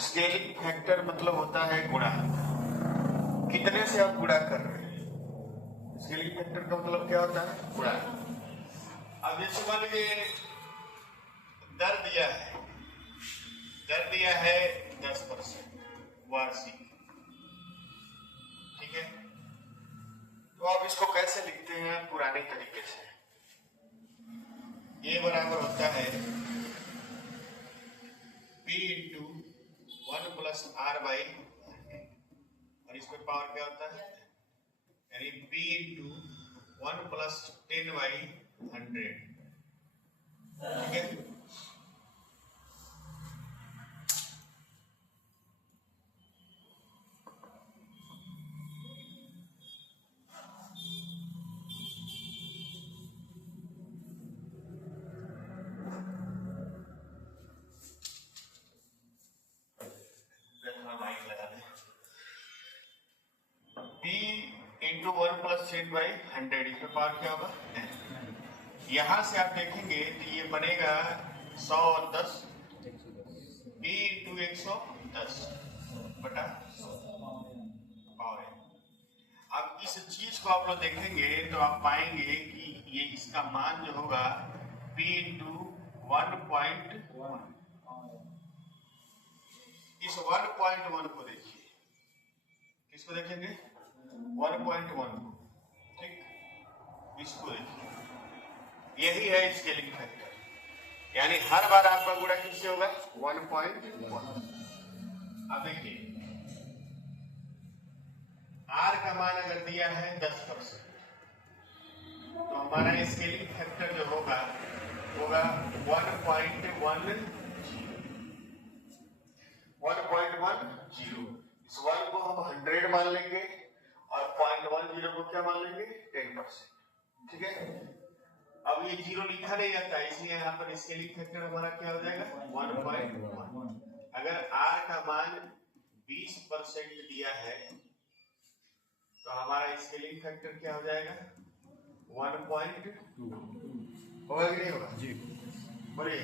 Scaling factor मतलब होता है गुणा, कितने से आप गुणा कर रहे हैं। स्केलिंग फैक्टर का मतलब क्या होता है, गुणा। अब जैसे मान लीजिए दर दिया है 10% वार्षिक, ठीक है। तो आप इसको कैसे लिखते हैं पुराने तरीके से, ये बराबर होता है P into 1 plus r by, और इसमें पावर क्या होता है, यानी P इंटू 1 प्लस 10 बाई 100, ठीक है। P इंटू 1 प्लस 10 बाई 100, इसमें पावर क्या होगा, यहां से आप देखेंगे तो ये बनेगा 100 और 10, P इंटू 110 बटा 100 पावर है। अब इस चीज को आप लोग देखेंगे तो आप पाएंगे कि ये इसका मान जो होगा P इंटू 1.1, इस 1.1 को देखिए, किसको देखेंगे, 1.1 को, ठीक, इसको देखिए, यही है स्केलिंग फैक्टर, यानी हर बार आपका गुणा किससे होगा, 1.1। अब देखिए R का मान अगर दिया है 10%, तो हमारा स्केलिंग फैक्टर जो होगा 1.10, इस 1 को हम 100 मान लेंगे और 0.10 को क्या मान लेंगे, 10%, ठीक है। अब ये 0 लिखा नहीं जाता, इसलिए यहाँ पर स्केलिंग फैक्टर हमारा क्या हो जाएगा, 1.1। अगर R का मान 20% दिया है तो हमारा स्केलिंग फैक्टर क्या हो जाएगा, 1.2 होगा कि नहीं होगा जी, बोलिए।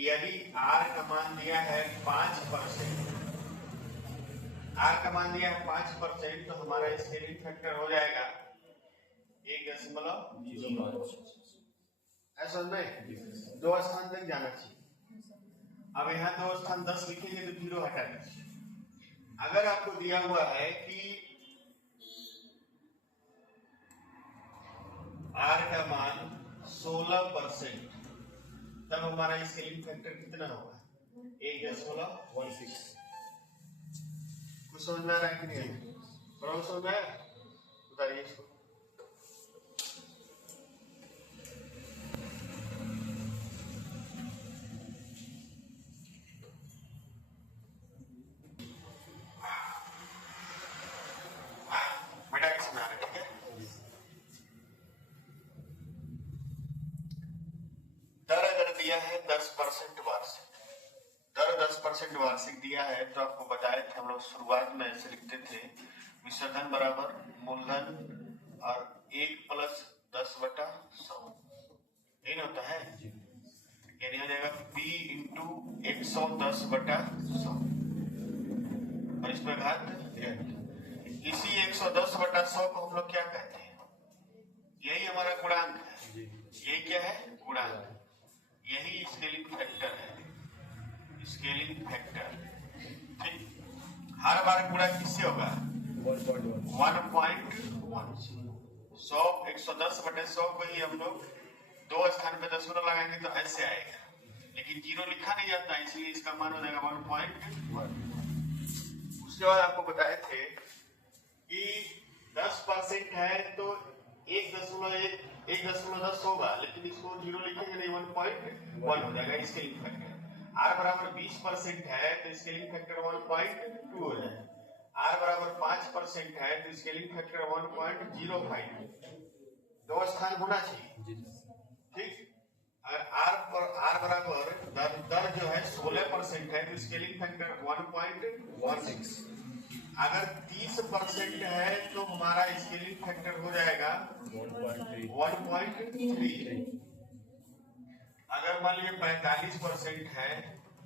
यदि R का मान दिया है 5%, R का मान दिया है 5%, तो हमारा स्केलिंग फैक्टर हो जाएगा 1.0। ऐसा नहीं, 2 स्थान तक जाना चाहिए। अब यहाँ 2 स्थान 10 लिखेंगे तो 0 हटा दीजिए। अगर आपको दिया हुआ है कि R का मान 16%, तब हमारा स्केलिंग फैक्टर कितना होगा, 1.16। कुछ समझ में आ रहा है कि नहीं, बराबर समझ में आया, बताइए इसको। दिया है 10% वार्षिक, दर 10% वार्षिक दिया है, तो आपको बताए थे हम लोग शुरुआत में ऐसे लिखते थे, विसर्जन बराबर मूलधन और 1 प्लस 10/100, यही होता है, यानी हो जाएगा P इंटू 110/100 और इस पर घात, इसी 110/100 को हम लोग क्या कहते हैं, यही हमारा गुणांक है, यही क्या है, गुणांक, यही स्केलिंग फैक्टर है, स्केलिंग फैक्टर, ठीक। हर बार गुणा किससे होगा, 1.1। 100 110/100 को ही हम लोग 2 स्थान पे 10 गुना लगाएंगे तो ऐसे आएगा, लेकिन 0 लिखा नहीं जाता, इसलिए इसका मान हो जाएगा 1.1। उसके बाद आपको बताए थे कि 10% है तो 1.10 होगा, लेकिन इसको 0 लिखेंगे नहीं, 1.1 हो जाएगा स्केलिंग फैक्टर। R बराबर 20% है तो स्केलिंग फैक्टर 1.2 हो जाएगा। R बराबर 5% है तो स्केलिंग फैक्टर 1.05, 2 स्थान होना चाहिए, ठीक। अगर R बराबर दर जो है 16% है तो स्केलिंग फैक्टर 1.16, अगर 30% है तो हमारा स्केलिंग फैक्टर हो जाएगा 1.3। अगर मान लीजिए 45% है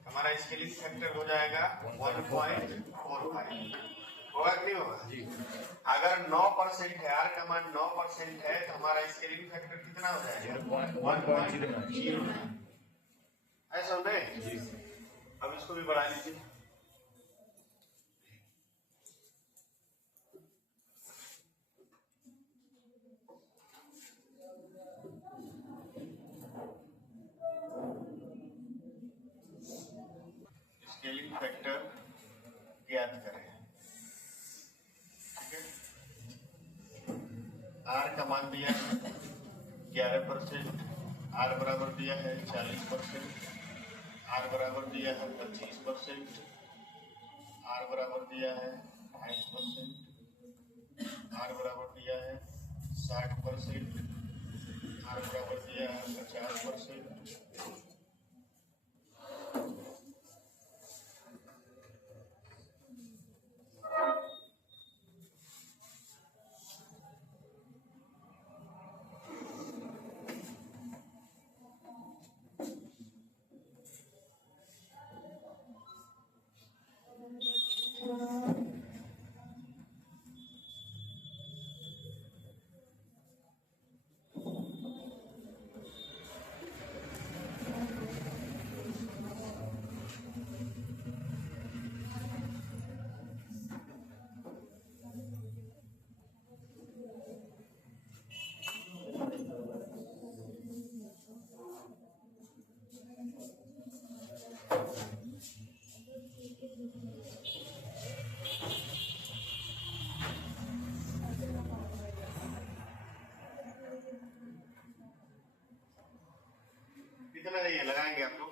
हमारा स्केलिंग फैक्टर हो जाएगा 1.45। होगा कि नहीं होगा? अगर 9% है, आर का मान 9% है तो हमारा स्केलिंग फैक्टर कितना हो जाएगा? 1.09। ऐसा नहीं? अब इसको भी बढ़ा लीजिए। स्केलिंग फैक्टर ज्ञात करें। ठीक है, आर का मान दिया है 11%, आर बराबर दिया है 40%, आर बराबर दिया है 25%, आर बराबर दिया है 5%, आर बराबर दिया है 60%, आर बराबर दिया है 50%। कितना नहीं है लगाएंगे आप लोग?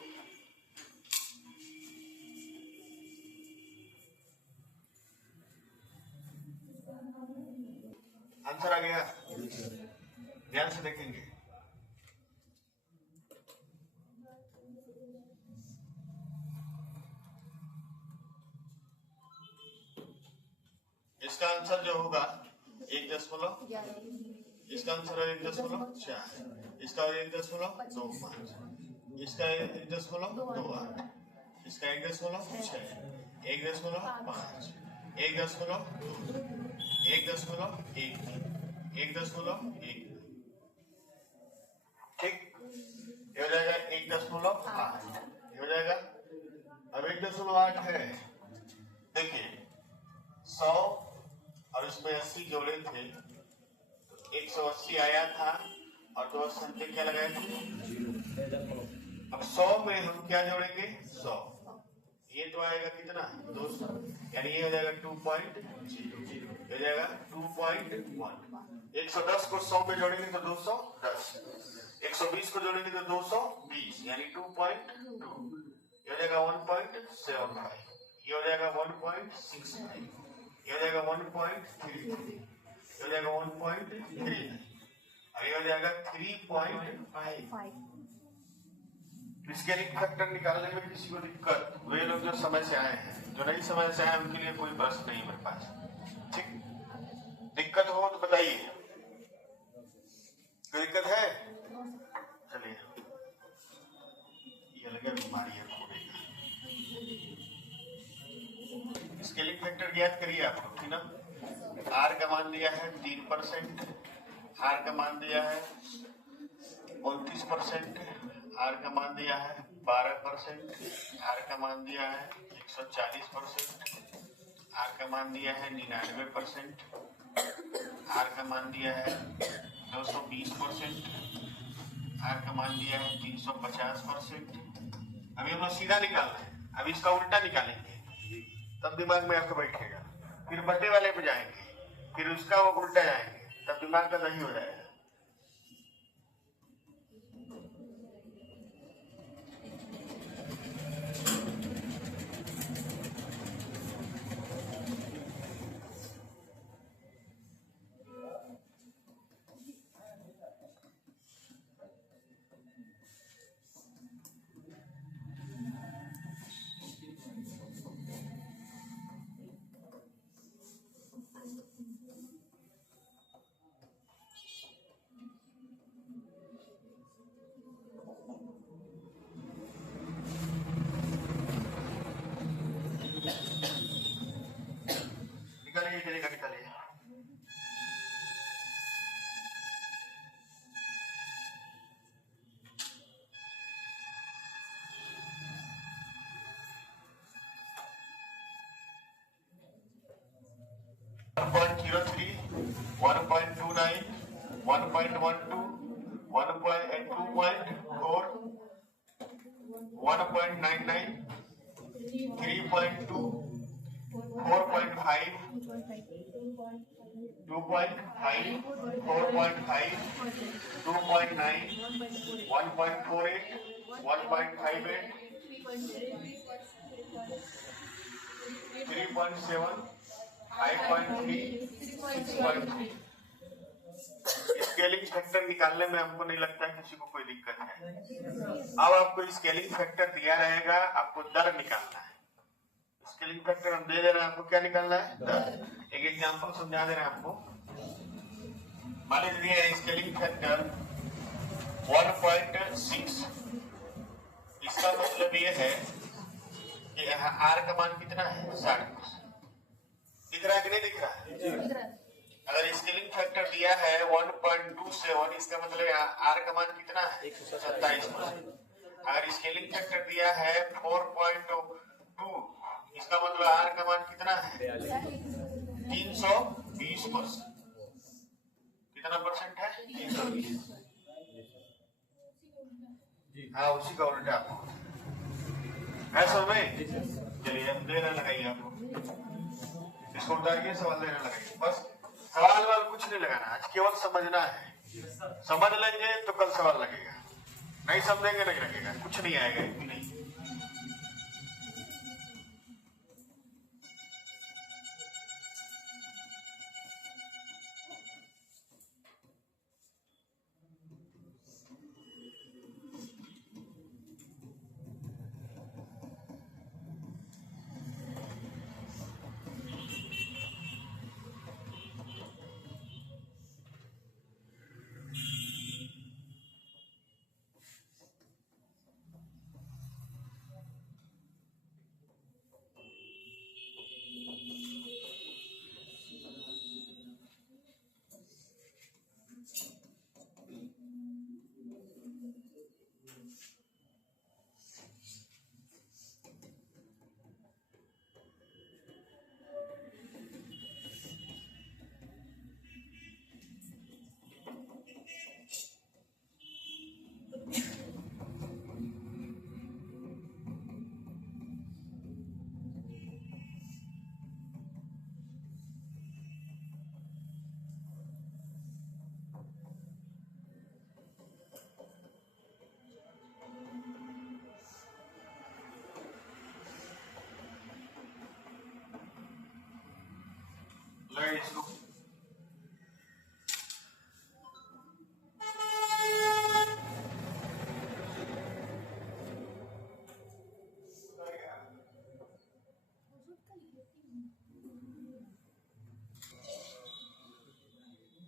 आंसर आ गया? ध्यान से देखेंगे। इसका आंसर जो होगा 1.4, इसका आंसर है 1.4, इसका 1.25, इसका 1.28, इसका 1.6, 1.5, 1.2, 1.1, 1.1। ठीक, ये हो जाएगा 1.8, ये हो जाएगा। अब 1.8 है, देखिए 100 और इसमें 80 जोड़े थे, 180 आया था और 2 पे क्या लगाए थे? अब 100 में हम क्या जोड़ेंगे? 100, ये तो आएगा कितना? 200, यानी ये हो जाएगा 2.0, हो जाएगा 2.1। 110 को 100 में जोड़ेंगे तो 210, 120 को जोड़ेंगे तो 220, यानी 2.2, ये हो जाएगा 1.75, ये हो जाएगा 1.65, ये हो जाएगा 1.33, हो जाएगा 1.3 और ये हो जाएगा 3.5। स्केलिंग फैक्टर निकालने में किसी को दिक्कत? वे लोग जो समय से आए हैं, जो नहीं समय से आए उनके लिए कोई प्रश्न नहीं मेरे पास। ठीक, दिक्कत हो तो बताइए। कोई दिक्कत है? चलिए, ये लगे बीमारी है थोड़ी। स्केलिंग फैक्टर ज्ञात करिए आप लोग, ठीक ना? आर का मान दिया है 3%, आर का मान दिया है 29%, आर का मान दिया है 12%, आर का मान दिया है 140%, आर का मान दिया है 99%, आर का मान दिया है 220%, आर का मान दिया है 350%। अभी हम लोग सीधा निकाल रहे हैं, अब इसका उल्टा निकालेंगे तब दिमाग में आपको बैठेगा। फिर बटे वाले पे जाएंगे, फिर उसका वो उल्टा जाएंगे, तब दिमाग का नहीं हो जाएगा। निकालिए चलेगा, निकालिए। .03, 1.29, 1.12, 2.4, 1.99, 3.2, 4.5, 2.5, 4.5, 2.9, 1.48, 1.58, 3.7, 5.3, 6.3। स्केलिंग फैक्टर निकालने में हमको नहीं लगता है किसी को कोई दिक्कत है। अब आपको स्केलिंग फैक्टर दिया रहेगा, आपको दर निकालना है। स्केलिंग फैक्टर हम दे दे रहे हैं, आपको क्या निकालना है? दर। एक एग्जांपल समझा दे रहे हैं आपको। मान लीजिए स्केलिंग फैक्टर 1.6, इसका मतलब ये है कि यहाँ आर का मान कितना है? 60%। दिख रहा है कि नहीं दिख रहा है? अगर स्केलिंग फैक्टर दिया है 1.27, इसका मतलब आर का मान कितना है? 27%। अगर स्केलिंग फैक्टर दिया है 4.2, इसका मतलब आर का मान कितना है? 320%। कितना परसेंट है? 320। हाँ, उसी का उल्टा है सब में। चलिए हम देना लगाइए, आपको इसको उतारिए, सवाल देना लगाइए। बस सवाल वाल कुछ नहीं लगाना, आज केवल समझना है। समझ लेंगे तो कल सवाल लगेगा, नहीं समझेंगे नहीं लगेगा, कुछ नहीं आएगा नहीं। इसको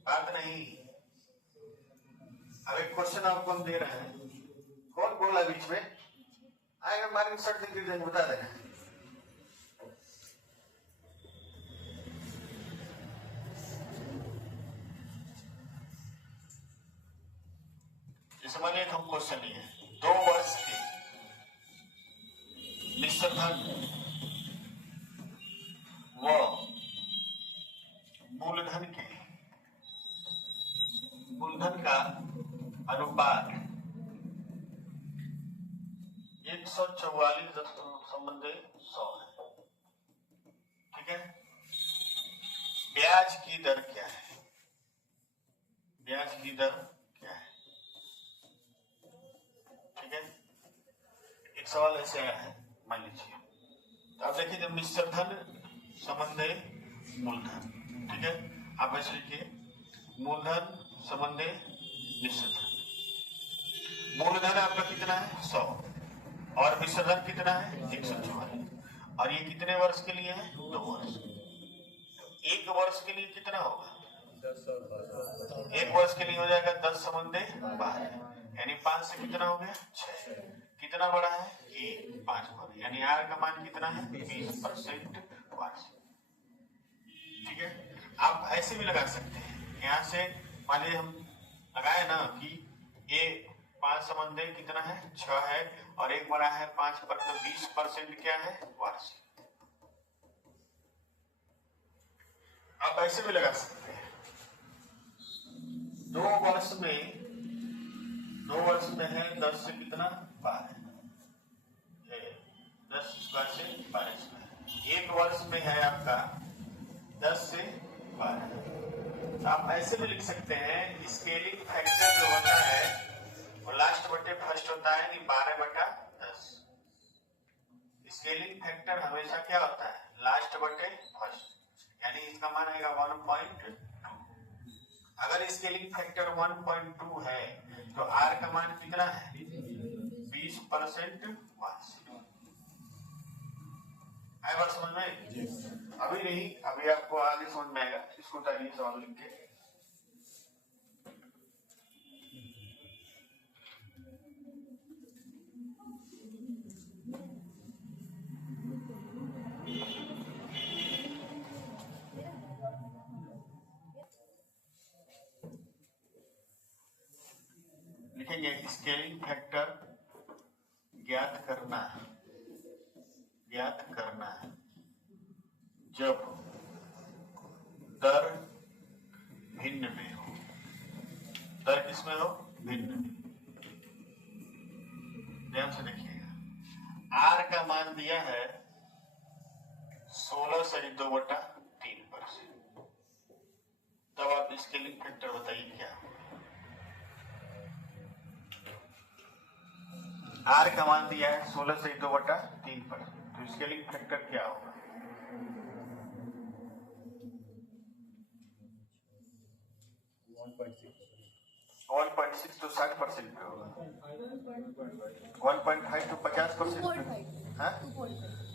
बात नहीं। अब एक क्वेश्चन आपको हम दे रहे हैं, कौन बोला बीच में? आएगा मार्किंग शर्ट गिर जाएंगे, बता देना। समझ लिया हम क्वेश्चन नहीं है। 2 वर्ष के निश्चित व मूलधन का अनुपात 144.100 है। ठीक है। ब्याज की दर क्या है? ब्याज की दर क्या है? ठीक है। एक सवाल ऐसे आया है, मान लीजिए। तो आप देखिए, जब निश्चित धन संबंधे मूलधन, ठीक है, आप ऐसे लिखिए मूलधन संबंधे निश्चित धन। मूलधन आपका कितना है? 100 और निश्चित धन कितना है? 144। और ये कितने वर्ष के लिए है? 2 वर्ष। एक वर्ष के लिए कितना होगा? 1 वर्ष के लिए हो जाएगा 10 संबंधे 12, यानी 5 से कितना हो गया? 6। कितना बड़ा है? 1, 5 पर, यानी आर का मान कितना है 20% वार्षिक। ठीक है, आप ऐसे भी लगा सकते हैं, यहाँ से मान लीजिए हम लगाए ना कि ये 5 संबंध कितना है 6 है और एक बड़ा है 5 पर, तो 20% क्या है वार्षिक। आप ऐसे भी लगा सकते हैं 2 वर्ष में है 10 से कितना 12, 10 से 12, एक वर्ष में है आपका 10 से 12। तो आप ऐसे भी लिख सकते हैं स्केलिंग फैक्टर जो होता है वो लास्ट बटे फर्स्ट होता है, 12/10। स्केलिंग फैक्टर हमेशा क्या होता है लास्ट बटे फर्स्ट, यानी इसका मान आएगा 1.2। अगर स्केलिंग फैक्टर 1.2 है तो आर का मान कितना है 20% वार्षिक। आए बात समझ में? अभी नहीं, अभी आपको आगे समझ में आएगा। इसको उतारिए सवाल लिख के। लिखेंगे स्केलिंग फैक्टर ज्ञात करना जब दर भिन्न में हो। दर किसमें हो भिन्न। ध्यान से देखिएगा, आर का मान दिया है 16 से 2/3%। तब आप स्केलिंग फैक्टर बताइए क्या। आर का मान दिया है 16 से 2/3%, तो स्केलिंग फैक्टर क्या होगा 1.6 तो 60% पे होगा, 1.5 तो 50% पे,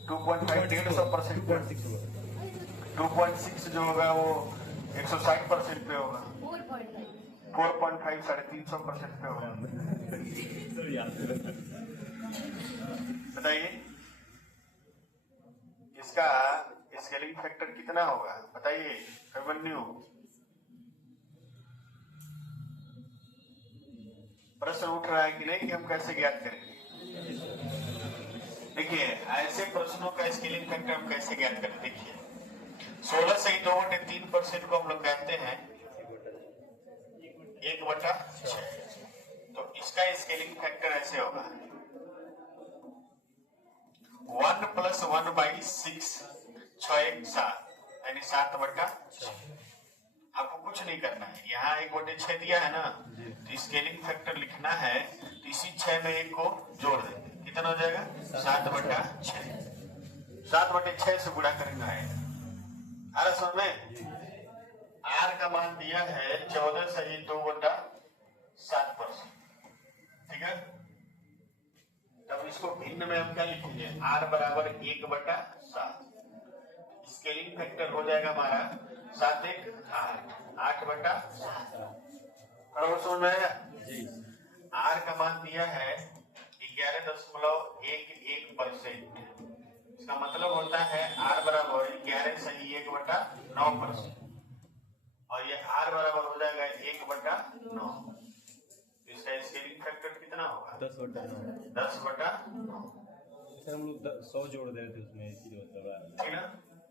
2.5 150% पे, 2.6 जो होगा वो 160% पे होगा, 4.5 350% पे होगा। बताइए इसका स्केलिंग फैक्टर कितना होगा बताइए अभिमन्यु। प्रश्न उठ रहा है कि नहीं कि हम कैसे ज्ञात करेंगे। देखिए ऐसे प्रश्नों का स्केलिंग फैक्टर हम कैसे ज्ञात करें। देखिए 16 से 2/3% को हम लोग कहते हैं 1/6, तो इसका स्केलिंग फैक्टर ऐसे होगा 1 + 1/6, 6 1 7, यानी 7/6। आपको कुछ नहीं करना है, यहाँ 1/6 दिया है ना, तो स्केलिंग फैक्टर लिखना है तो इसी 6 में 1 को जोड़ देंगे, कितना हो जाएगा 7/6। 7/6 से गुणा करेंगे आएगा। समझ में? आर का मान दिया है 14 से 2/7%। ठीक है, तब इसको भिन्न में हम क्या लिखेंगे आर बराबर 1/7। स्केलिंग फैक्टर हो जाएगा हमारा 7 1 8, 8/7। समझ में आया? आर का मान दिया है 11.11%। इसका मतलब होता है आर बराबर 11 से 1/9%, और ये आर बराबर हो जाएगा 1/9। इसका स्केलिंग फैक्टर कितना होगा 10/9। 10/9 सर हम लोग 100 जोड़ दे रहे थे उसमें, इसीलिए मतलब ठीक ना।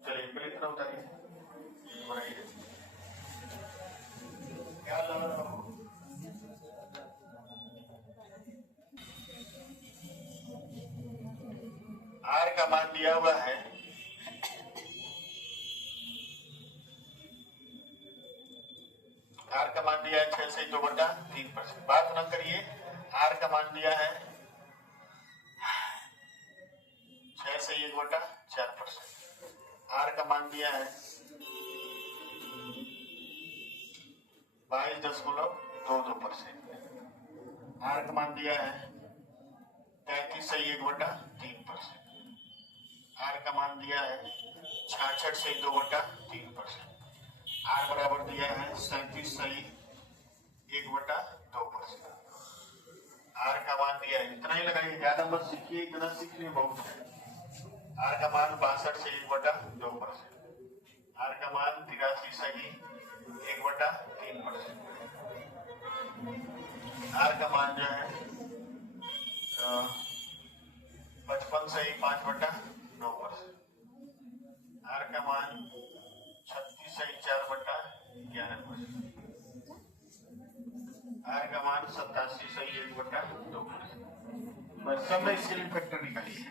चलिए पहले कितना उतारिए बनाइए क्या लग रहा हो। आर का मान दिया हुआ है आर का मान दिया है 6 से 2/3%। बात ना करिए, आर का मान दिया है 6 से 1/4%। आर का मान दिया है 22.22%। आर का मान दिया है 33 से 1/3%। आर का मान दिया है 66 से 2/3%। आर बराबर दिया है 37 से 1/2%। आर का मान दिया है, इतना ही लगाइए, ज्यादा मत सीखिए, इतना सीखने बहुत है। आर का मान 62 से 1/2%। आर का मान 83 सही 1/3%। आर का मान जो है 55 सही 5/9%। आर का मान 36 सही 4/11%। आर का मान 87 सही 1/2%। बस सब में स्केलिंग फैक्टर निकालिए।